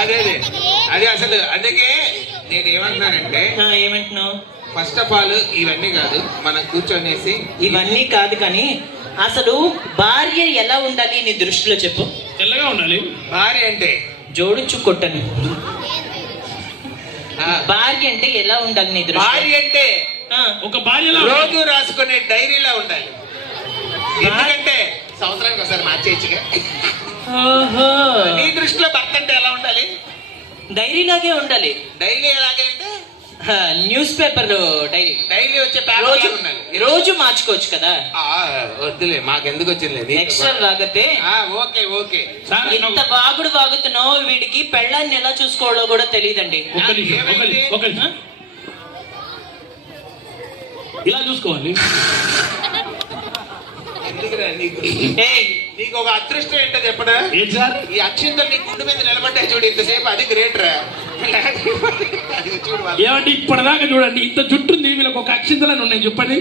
అదే అదే అసలు అందుకే నేను ఏమంటున్నానంటే ఏమంటున్నావు? ఫస్ట్ ఆఫ్ ఆల్ ఇవన్నీ కాదు, మనం కూర్చొనేసి ఇవన్నీ కాదు కానీ అసలు భార్య ఎలా ఉండాలి నీ దృష్టిలో చెప్పు. తెల్లగా ఉండాలి. భార్య అంటే జోడించు కొట్టను. భార్య అంటే ఎలా ఉండాలి నీ దృష్టి? భార్య అంటే ఒక భార్యలా రోజు రాసుకునే డైరీలా ఉండాలి. ఎందుకంటే సంవత్సరానికి ఒకసారి మార్చేయచ్చుగా. ఓహో, నీ దృష్టిలో భర్త అంటే ఎలా ఉండాలి? డైరీ లాగే ఉండాలి. డైలీ ఎలాగే అంటే న్యూస్ పేపర్ డైరీ. డైలీ వచ్చే రోజు ఉండాలి. రోజు మార్చుకోవచ్చు కదా. వద్దులే, మాకెందుకు వచ్చింది ఎక్స్ట్రా వాగితే. Okay okay. ఇంత వాగుడు వాగుతున్నావు, వీడికి పెళ్ళాన్ని ఎలా చూసుకోవాలో కూడా తెలియదండి. ఇలా చూసుకోవాలి. ఎందుకురా నీకు నీకు ఒక అదృష్టం ఏంటో చెప్పడా? ఏం సార్? ఈ అక్షింతలు నీ గుండు మీద నిలబడ్డాయి చూడు, ఇంతసేపు అది గ్రేట్ రా. ఏమండి ఇప్పటిదాకా చూడండి, ఇంత జుట్టుంది వీళ్ళకి ఒక అక్షింతలని ఉన్నాయి చెప్పండి.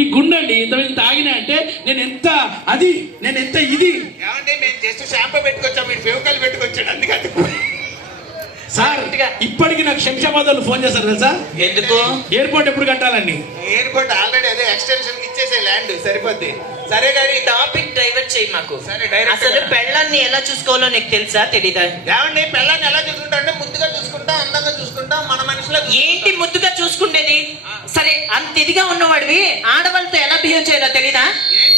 ఈ గుండె అండి ఇంత ఆగినాయి అంటే నేను ఎంత ఇది. ఏమంటే మేము జస్ట్ షాంపూ పెట్టుకొచ్చాం, వీడు ఫెవికాల్ పెట్టుకొచ్చాడు అందుకని. సార్ ఇప్పటికి నాకు శంషాబాద్ వాళ్ళు ఫోన్ చేస్తారు తెలుసా? ఎందుకు? ఎయిర్పోర్ట్ ఎప్పుడు కట్టాలండి? ఎయిర్పోర్ట్ ఆల్రెడీ అదే ఎక్స్టెన్షన్ ఇచ్చేసే ల్యాండ్ సరిపోద్ది. సరే కానీ టాపిక్ డైవర్ట్ చేయి మాకు. సరే డైరెక్ట్. అసలు పెళ్ళాన్ని ఎలా చూసుకోవాలో నీకు తెలుసా తెలీదా? ఏమండి పెళ్ళాన్ని ఎలా చూసుకుంటా అంటే ముద్దుగా చూసుకుంటాం, అందంగా చూసుకుంటాం, మన మనుషులో. ఏంటి ముద్దుగా చూసుకునేది? సరే అంత ఇదిగా ఉన్నవాడివి ఆడవాళ్ళతో ఎలా బిహేవ్ చేయాలో తెలీదా? ఏం